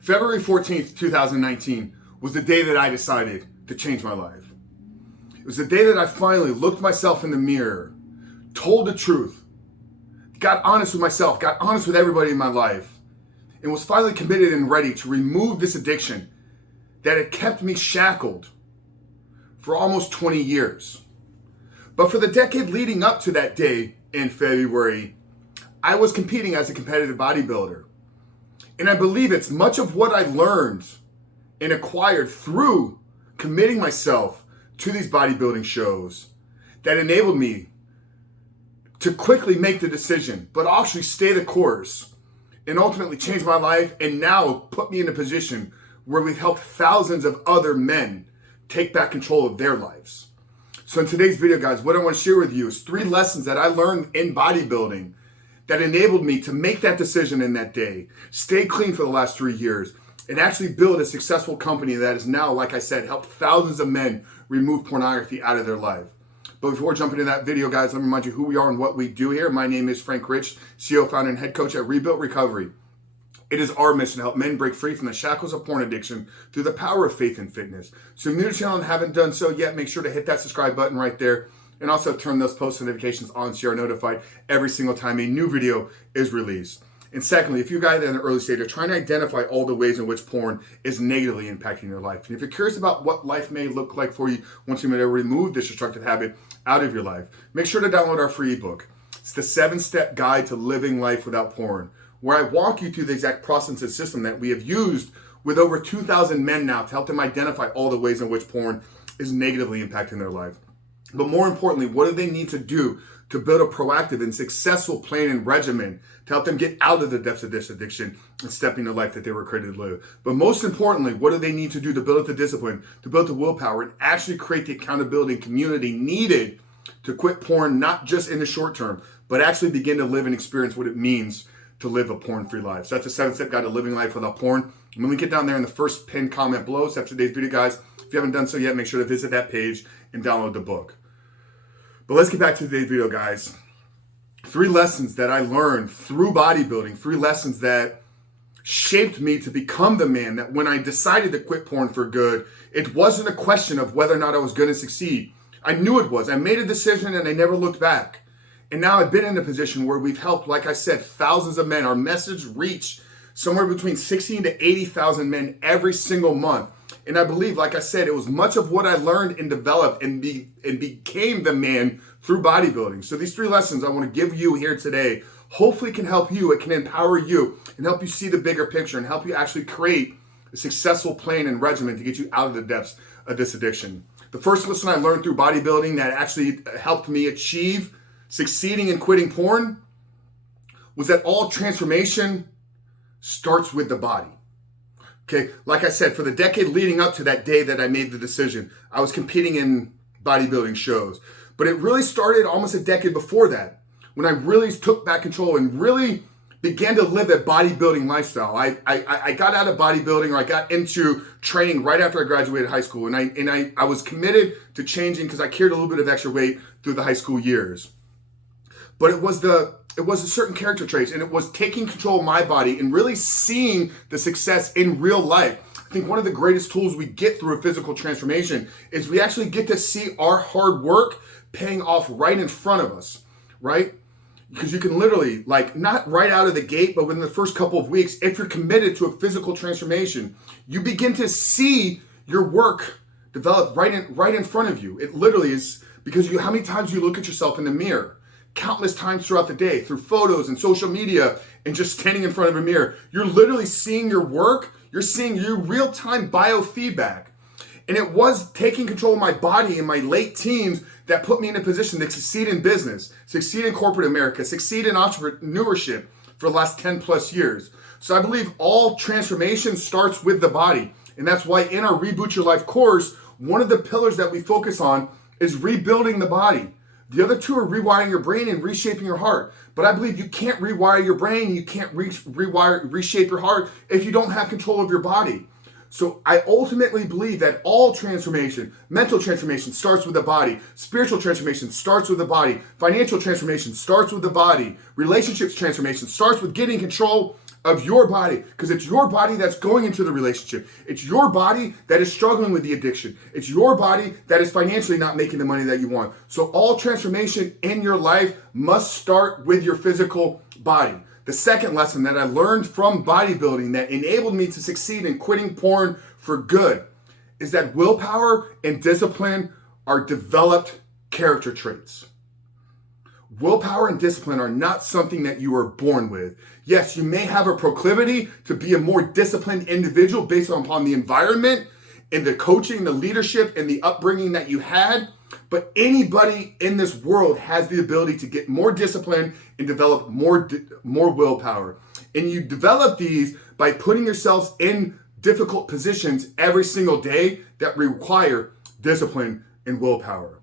February 14th, 2019 was the day that I decided to change my life. It was the day that I finally looked myself in the mirror, told the truth, got honest with myself, got honest with everybody in my life, and was finally committed and ready to remove this addiction that had kept me shackled for almost 20 years. But for the decade leading up to that day in February, I was competing as a competitive bodybuilder. And I believe it's much of what I learned and acquired through committing myself to these bodybuilding shows that enabled me to quickly make the decision, but actually stay the course and ultimately change my life, and now put me in a position where we've helped thousands of other men take back control of their lives. So in today's video, guys, what I want to share with you is 3 lessons that I learned in bodybuilding that enabled me to make that decision in that day, stay clean for the last 3 years, and actually build a successful company that has now, like I said, helped thousands of men remove pornography out of their life. But before jumping into that video, guys, let me remind you who we are and what we do here. My name is Frank Rich, CEO, founder, and head coach at Rebuilt Recovery. It is our mission to help men break free from the shackles of porn addiction through the power of faith and fitness. So if you're new to the channel and haven't done so yet, make sure to hit that subscribe button right there. And also turn those post notifications on so you're notified every single time a new video is released. And secondly, if you guys are in the early stage, are trying to identify all the ways in which porn is negatively impacting your life. And if you're curious about what life may look like for you once you may remove this destructive habit out of your life, make sure to download our free ebook. It's the 7-step guide to living life without porn, where I walk you through the exact process and system that we have used with over 2,000 men now to help them identify all the ways in which porn is negatively impacting their life. But more importantly, what do they need to do to build a proactive and successful plan and regimen to help them get out of the depths of this addiction and step into the life that they were created to live? But most importantly, what do they need to do to build up the discipline, to build the willpower, and actually create the accountability and community needed to quit porn, not just in the short term, but actually begin to live and experience what it means to live a porn-free life. So that's a 7-step guide to living life without porn. And when we get down there in the first pinned comment below, so after today's video, guys, if you haven't done so yet, make sure to visit that page and download the book. But let's get back to today's video, guys. 3 lessons that I learned through bodybuilding, 3 lessons that shaped me to become the man that when I decided to quit porn for good, it wasn't a question of whether or not I was going to succeed. I knew it was. I made a decision and I never looked back. And now I've been in a position where we've helped, like I said, thousands of men. Our message reached somewhere between 60,000 to 80,000 men every single month. And I believe, like I said, it was much of what I learned and developed and became the man through bodybuilding. So these 3 lessons I want to give you here today hopefully can help you. It can empower you and help you see the bigger picture and help you actually create a successful plan and regimen to get you out of the depths of this addiction. The first lesson I learned through bodybuilding that actually helped me achieve succeeding in quitting porn was that all transformation starts with the body. Okay, like I said, for the decade leading up to that day that I made the decision, I was competing in bodybuilding shows. But it really started almost a decade before that, when I really took back control and really began to live a bodybuilding lifestyle. I got out of bodybuilding, or I got into training right after I graduated high school. And I was committed to changing because I carried a little bit of extra weight through the high school years. But it was a certain character traits, and it was taking control of my body and really seeing the success in real life. I think one of the greatest tools we get through a physical transformation is we actually get to see our hard work paying off right in front of us, right? Because you can literally, like, not right out of the gate, but within the first couple of weeks, if you're committed to a physical transformation, you begin to see your work develop right in front of you. It literally is, because how many times you look at yourself in the mirror? Countless times throughout the day, through photos and social media and just standing in front of a mirror. You're literally seeing your work. You're seeing your real-time biofeedback. And it was taking control of my body in my late teens that put me in a position to succeed in business, succeed in corporate America, succeed in entrepreneurship for the last 10 plus years. So I believe all transformation starts with the body. And that's why in our Reboot Your Life course, one of the pillars that we focus on is rebuilding the body. The other 2 are rewiring your brain and reshaping your heart. But I believe you can't rewire your brain, you can't reshape your heart if you don't have control of your body. So I ultimately believe that all transformation, mental transformation starts with the body, spiritual transformation starts with the body, financial transformation starts with the body, relationships transformation starts with getting control of your body, because it's your body that's going into the relationship. It's your body that is struggling with the addiction. It's your body that is financially not making the money that you want. So all transformation in your life must start with your physical body. The second lesson that I learned from bodybuilding that enabled me to succeed in quitting porn for good is that willpower and discipline are developed character traits. Willpower and discipline are not something that you are born with. Yes, you may have a proclivity to be a more disciplined individual based upon the environment and the coaching, the leadership, and the upbringing that you had. But anybody in this world has the ability to get more discipline and develop more willpower. And you develop these by putting yourselves in difficult positions every single day that require discipline and willpower.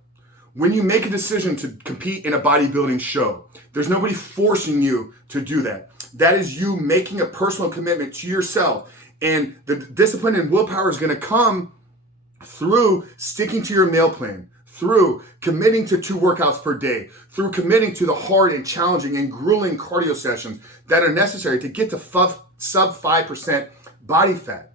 When you make a decision to compete in a bodybuilding show, there's nobody forcing you to do that. That is you making a personal commitment to yourself. And the discipline and willpower is going to come through sticking to your meal plan, through committing to 2 workouts per day, through committing to the hard and challenging and grueling cardio sessions that are necessary to get to sub 5% body fat.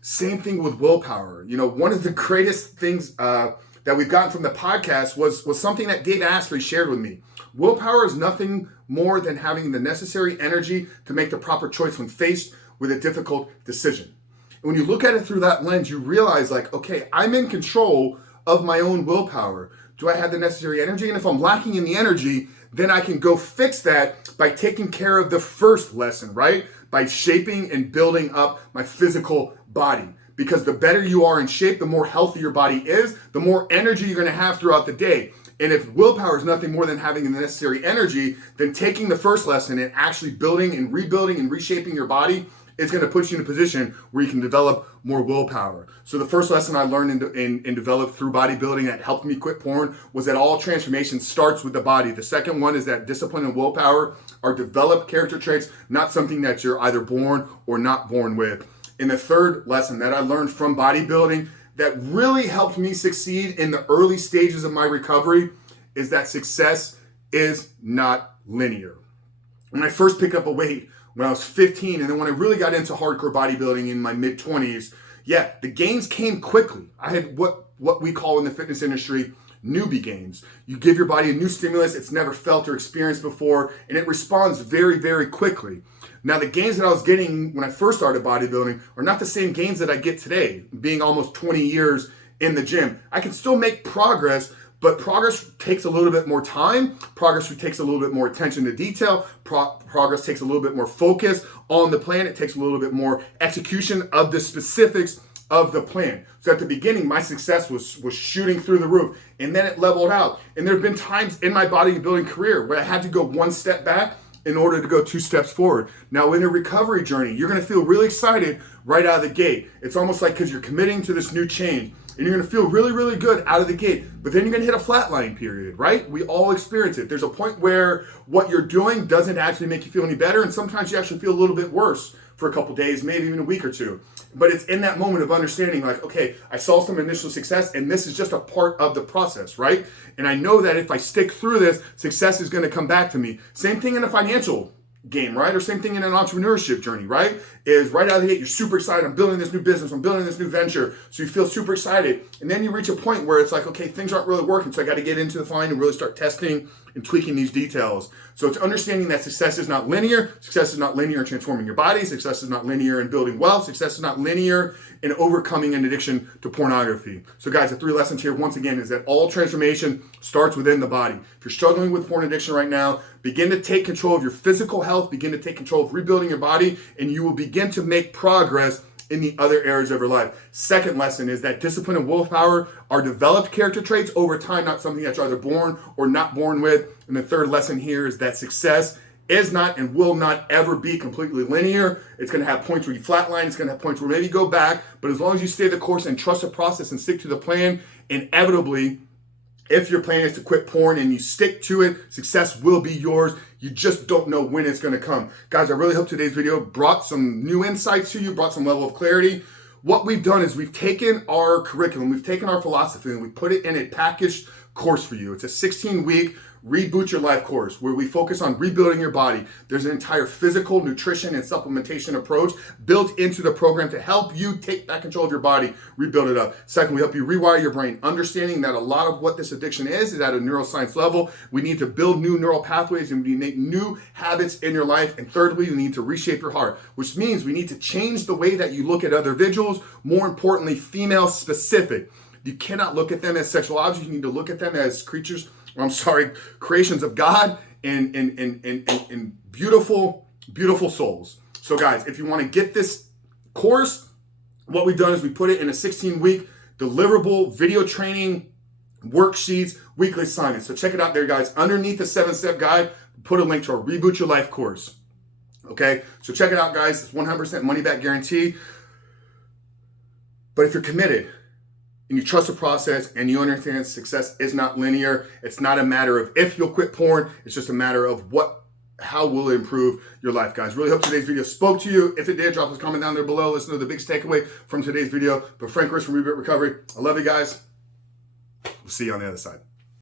Same thing with willpower. You know, one of the greatest things that we've gotten from the podcast was something that Dave Asprey shared with me. Willpower is nothing more than having the necessary energy to make the proper choice when faced with a difficult decision. And when you look at it through that lens, you realize like, okay, I'm in control of my own willpower. Do I have the necessary energy? And if I'm lacking in the energy, then I can go fix that by taking care of the first lesson, right? By shaping and building up my physical body. Because the better you are in shape, the more healthy your body is, the more energy you're going to have throughout the day. And if willpower is nothing more than having the necessary energy, then taking the first lesson and actually building and rebuilding and reshaping your body is going to put you in a position where you can develop more willpower. So the first lesson I learned and developed through bodybuilding that helped me quit porn was that all transformation starts with the body. The second one is that discipline and willpower are developed character traits, not something that you're either born or not born with. And the third lesson that I learned from bodybuilding that really helped me succeed in the early stages of my recovery is that success is not linear. When I first picked up a weight when I was 15, and then when I really got into hardcore bodybuilding in my mid-20s, the gains came quickly. I had what we call in the fitness industry newbie gains. You give your body a new stimulus it's never felt or experienced before, and it responds very, very quickly. Now, the gains that I was getting when I first started bodybuilding are not the same gains that I get today, being almost 20 years in the gym. I can still make progress, but progress takes a little bit more time. Progress takes a little bit more attention to detail. Progress takes a little bit more focus on the plan. It takes a little bit more execution of the specifics of the plan. So at the beginning, my success was shooting through the roof, and then it leveled out. And there have been times in my bodybuilding career where I had to go 1 step back in order to go 2 steps forward. Now, in a recovery journey, you're going to feel really excited right out of the gate. It's almost like because you're committing to this new change, and you're going to feel really, really good out of the gate. But then you're going to hit a flatline period, right? We all experience it. There's a point where what you're doing doesn't actually make you feel any better, and sometimes you actually feel a little bit worse for a couple days, maybe even a week or 2. But it's in that moment of understanding like, okay, I saw some initial success and this is just a part of the process, right? And I know that if I stick through this, success is going to come back to me. Same thing in a financial game, right? Or same thing in an entrepreneurship journey, right? Is right out of the gate, you're super excited. I'm building this new business. I'm building this new venture. So you feel super excited. And then you reach a point where it's like, okay, things aren't really working. So I got to get into the fine and really start testing and tweaking these details. So it's understanding that success is not linear. Success is not linear in transforming your body. Success is not linear in building wealth. Success is not linear in overcoming an addiction to pornography. So guys, the 3 lessons here, once again, is that all transformation starts within the body. If you're struggling with porn addiction right now, begin to take control of your physical health, begin to take control of rebuilding your body, and you will begin to make progress in the other areas of your life. Second lesson is that discipline and willpower are developed character traits over time, not something that you're either born or not born with. And the third lesson here is that success is not and will not ever be completely linear. It's going to have points where you flatline. It's going to have points where maybe you go back. But as long as you stay the course and trust the process and stick to the plan, inevitably, if your plan is to quit porn and you stick to it, success will be yours. You just don't know when it's going to come. Guys, I really hope today's video brought some new insights to you, brought some level of clarity. What we've done is we've taken our curriculum, we've taken our philosophy, and we put it in a packaged course for you. It's a 16-week Reboot Your Life course, where we focus on rebuilding your body. There's an entire physical, nutrition, and supplementation approach built into the program to help you take back control of your body, rebuild it up. Second, we help you rewire your brain, understanding that a lot of what this addiction is at a neuroscience level. We need to build new neural pathways and we need to make new habits in your life. And thirdly, we need to reshape your heart, which means we need to change the way that you look at other individuals, more importantly, female specific. You cannot look at them as sexual objects. You need to look at them as creations of God and beautiful, beautiful souls. So guys, if you want to get this course, what we've done is we put it in a 16-week deliverable video training worksheets, weekly assignments. So check it out there, guys. Underneath the 7-step guide, put a link to our Reboot Your Life course. Okay, so check it out, guys. It's 100% money back guarantee. But if you're committed and you trust the process and you understand success is not linear, it's not a matter of if you'll quit porn, it's just a matter of how will it improve your life, guys. Really hope today's video spoke to you. If it did, drop a comment down there below. Listen to the biggest takeaway from today's video. But Frank Chris from Reboot Recovery. I love you guys. We'll see you on the other side.